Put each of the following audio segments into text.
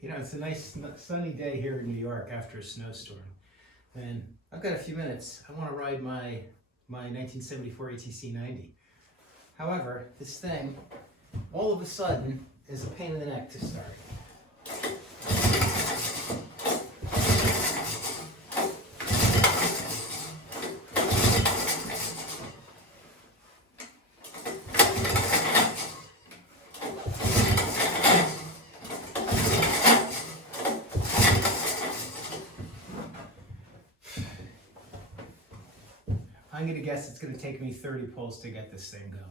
You know, it's a nice sunny day here in New York after a snowstorm. And I've got a few minutes. I want to ride my 1974 ATC90. However, this thing, all of a sudden, is a pain in the neck to start. I'm going to guess it's going to take me 30 pulls to get this thing going.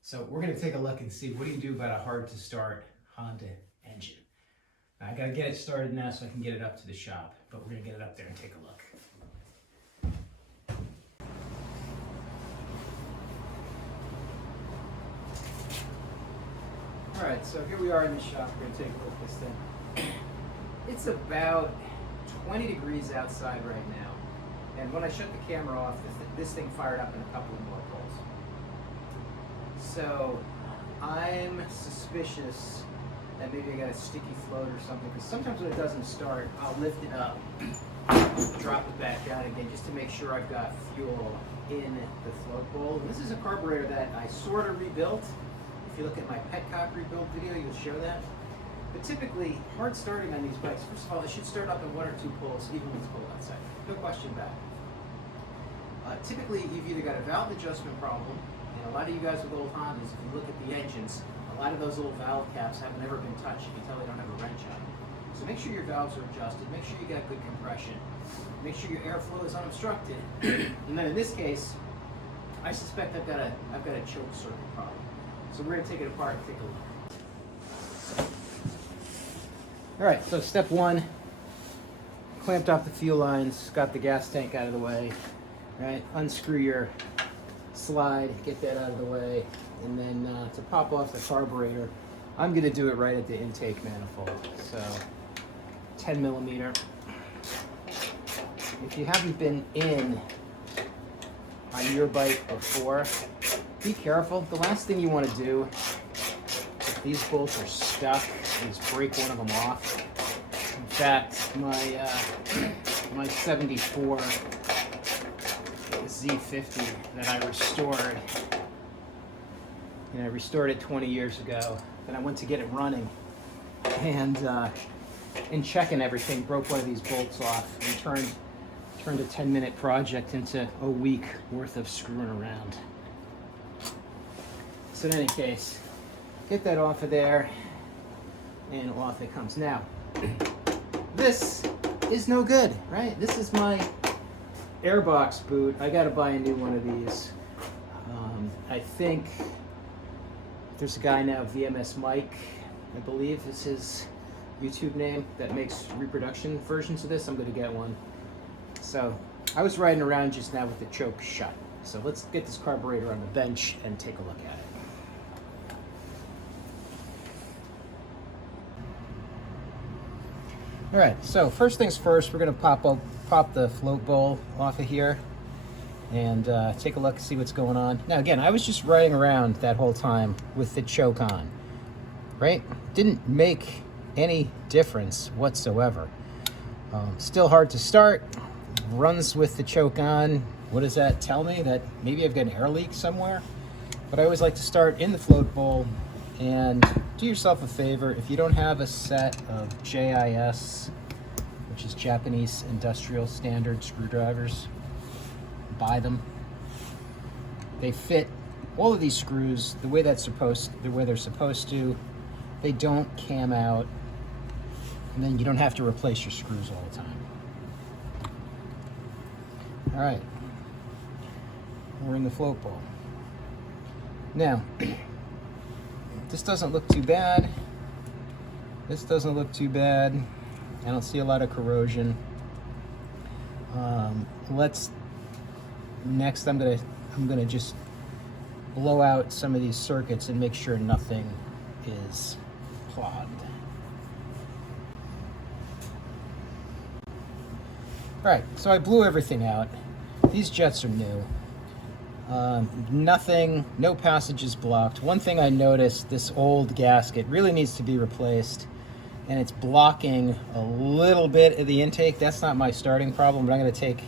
So we're going to take a look and see what do you do about a hard to start Honda engine. Now, I got to get it started now so I can get it up to the shop, but we're going to get it up there and take a look. All right, so here we are in the shop. We're going to take a look at this thing. It's about 20 degrees outside right now. And when I shut the camera off, this thing fired up in a couple of more pulls. So I'm suspicious that maybe I got a sticky float or something, because sometimes when it doesn't start, I'll lift it up, drop it back down again, just to make sure I've got fuel in the float bowl. And this is a carburetor that I sort of rebuilt. If you look at my Petcock rebuild video, you'll show that. But typically, hard starting on these bikes, first of all, it should start up in 1 or 2 pulls, even when it's cold outside. No question about it. Typically, you've either got a valve adjustment problem, and a lot of you guys with old Hondas, if you look at the engines, a lot of those old valve caps have never been touched. You can tell they don't have a wrench on them. So make sure your valves are adjusted, make sure you got good compression, make sure your airflow is unobstructed. And then in this case, I suspect I've got a choke circuit problem. So we're going to take it apart and take a look. All right, so step 1, clamped off the fuel lines, got the gas tank out of the way, right? Unscrew your slide, get that out of the way, and then to pop off the carburetor, I'm gonna do it right at the intake manifold. So 10 millimeter. If you haven't been in on your bike before, be careful. The last thing you want to do, if these bolts are stuck, is break one of them off. In fact, my 74 Z50 that I restored, I restored it 20 years ago. Then I went to get it running, and in checking everything, broke one of these bolts off and turned a 10-minute project into a week worth of screwing around. So in any case, get that off of there, and off it comes. Now, this is no good, right? This is my airbox boot. I gotta buy a new one of these. I think there's a guy now, VMS Mike, I believe is his YouTube name, that makes reproduction versions of this. I'm gonna get one. So I was riding around just now with the choke shut. So let's get this carburetor on the bench and take a look at it. All right, so first things first, we're gonna pop the float bowl off of here and take a look, see what's going on. Now again, I was just riding around that whole time with the choke on, right? Didn't make any difference whatsoever. Still hard to start, runs with the choke on. What does that tell me? That maybe I've got an air leak somewhere? But I always like to start in the float bowl. And do yourself a favor, if you don't have a set of JIS, which is Japanese Industrial Standard screwdrivers, buy them. They fit all of these screws the way they're supposed to. They don't cam out, and then you don't have to replace your screws all the time. All right, we're in the float bowl. Now, this doesn't look too bad. This doesn't look too bad. I don't see a lot of corrosion. Next I'm gonna just blow out some of these circuits and make sure nothing is clogged. All right, so I blew everything out. These jets are new. Nothing, no passages blocked. One thing I noticed, this old gasket really needs to be replaced, and it's blocking a little bit of the intake. That's not my starting problem, but I'm going to take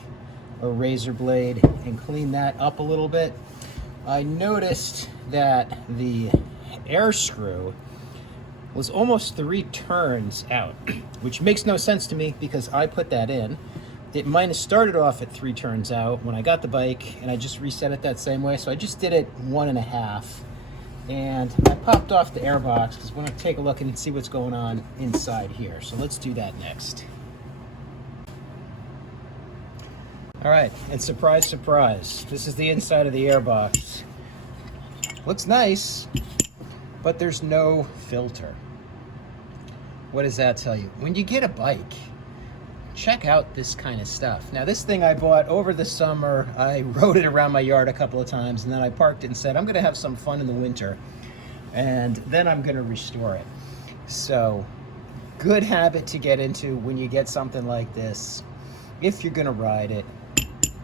a razor blade and clean that up a little bit. I noticed that the air screw was almost 3 turns out, which makes no sense to me because I put that in. It might have started off at 3 turns out when I got the bike, and I just reset it that same way. So I just did it 1.5, and I popped off the air box because we're going to take a look and see what's going on inside here. So let's do that next. All right, and surprise, surprise, this is the inside of the air box. Looks nice, but there's no filter. What does that tell you? When you get a bike, check out this kind of stuff. Now, this thing I bought over the summer. I rode it around my yard a couple of times, and then I parked it and said, I'm gonna have some fun in the winter, and then I'm gonna restore it. So, good habit to get into when you get something like this. If you're gonna ride it,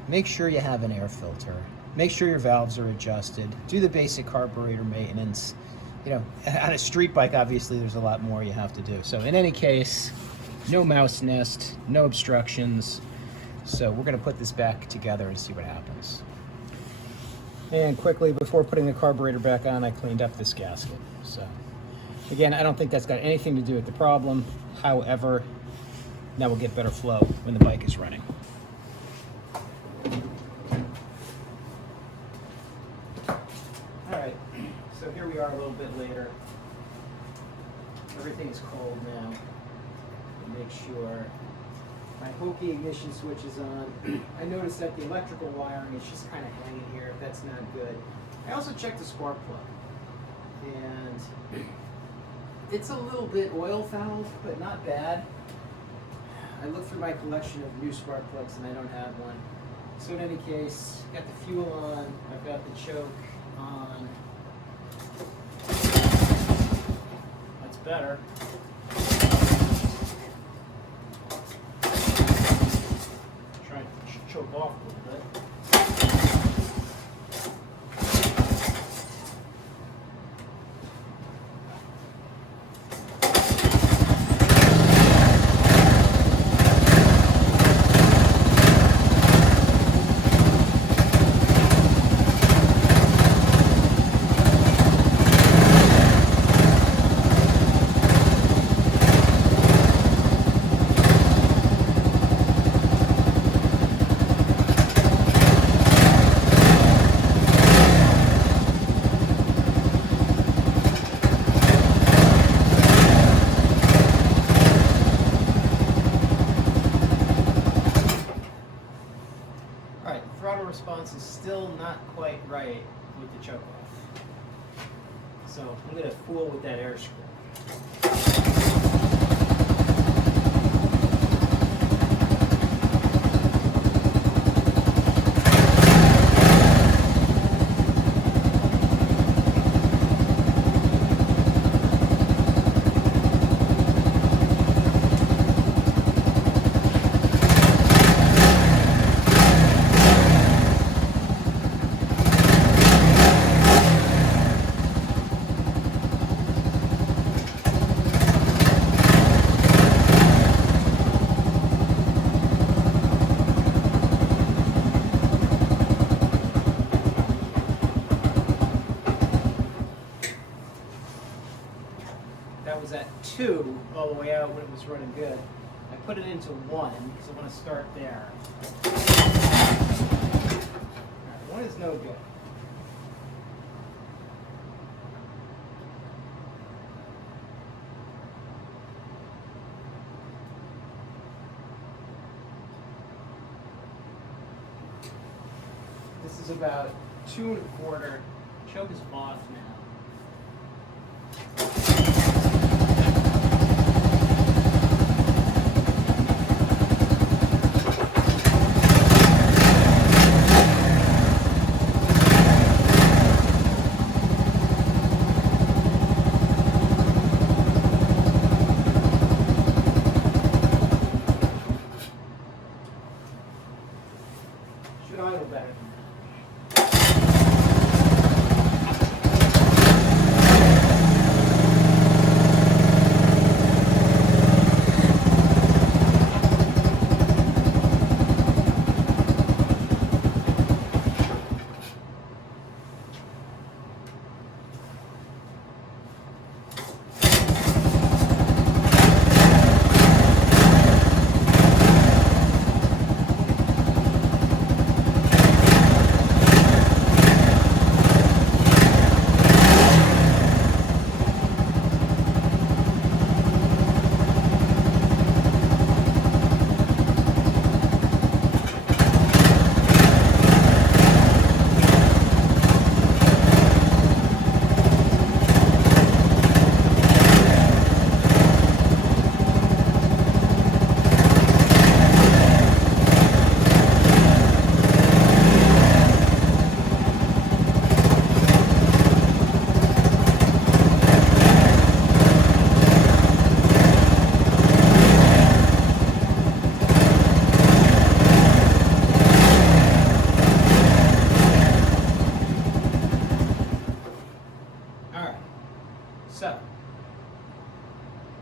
make sure you have an air filter. Make sure your valves are adjusted. Do the basic carburetor maintenance. You know, on a street bike, obviously, there's a lot more you have to do. So in any case, no mouse nest, no obstructions. So we're gonna put this back together and see what happens. And quickly, before putting the carburetor back on, I cleaned up this gasket. So again, I don't think that's got anything to do with the problem. However, now we'll get better flow when the bike is running. All right, so here we are a little bit later. Everything is cold now. Make sure my hokey ignition switch is on. I noticed that the electrical wiring is just kind of hanging here. That's not good. I also checked the spark plug, and it's a little bit oil fouled, but not bad. I looked through my collection of new spark plugs and I don't have one. So in any case, got the fuel on, I've got the choke on. That's better. Try and choke off a little bit. Throttle response is still not quite right with the choke off. So I'm going to fool with that air screw. That was at 2 all the way out when it was running good. I put it into 1 because I want to start there. All right, 1 is no good. This is about 2 1/4. Choke is off now. Should idle better than that.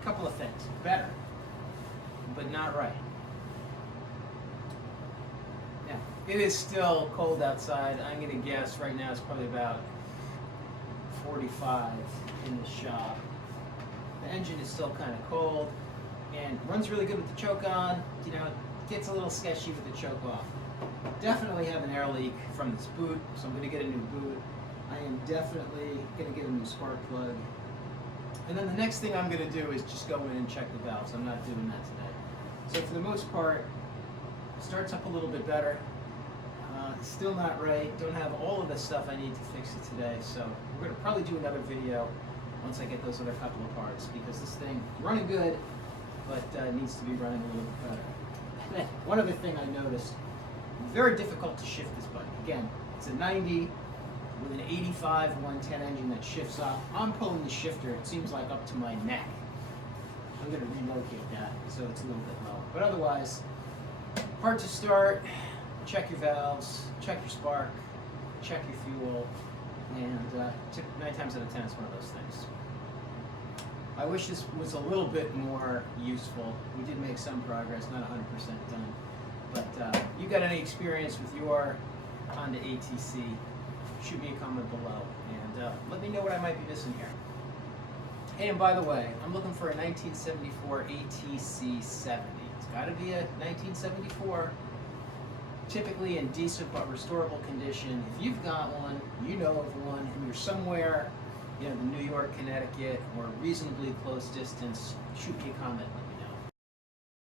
couple of things. Better, but not right. Now, it is still cold outside. I'm going to guess right now it's probably about 45 in the shop. The engine is still kind of cold and runs really good with the choke on. You know, it gets a little sketchy with the choke off. Definitely have an air leak from this boot, so I'm going to get a new boot. I am definitely going to get a new spark plug. And then the next thing I'm going to do is just go in and check the valves. I'm not doing that today. So for the most part, it starts up a little bit better. Still not right. Don't have all of the stuff I need to fix it today. So we're going to probably do another video once I get those other couple of parts, because this thing running good, but needs to be running a little bit better. And then one other thing I noticed, very difficult to shift this bike. Again, it's a 90 with an 85 110 engine that shifts up. I'm pulling the shifter, it seems like up to my neck. I'm going to relocate that so it's a little bit lower. But otherwise, hard to start. Check your valves, check your spark, check your fuel, and 9 times out of 10 it's one of those things. I wish this was a little bit more useful. We did make some progress, not 100% done. But you got any experience with your Honda ATC, shoot me a comment below, and let me know what I might be missing here. Hey, and by the way, I'm looking for a 1974 ATC90. It's got to be a 1974. Typically in decent but restorable condition. If you've got one, you know of one, and you're somewhere, you know, in New York, Connecticut, or reasonably close distance, shoot me a comment, let me know.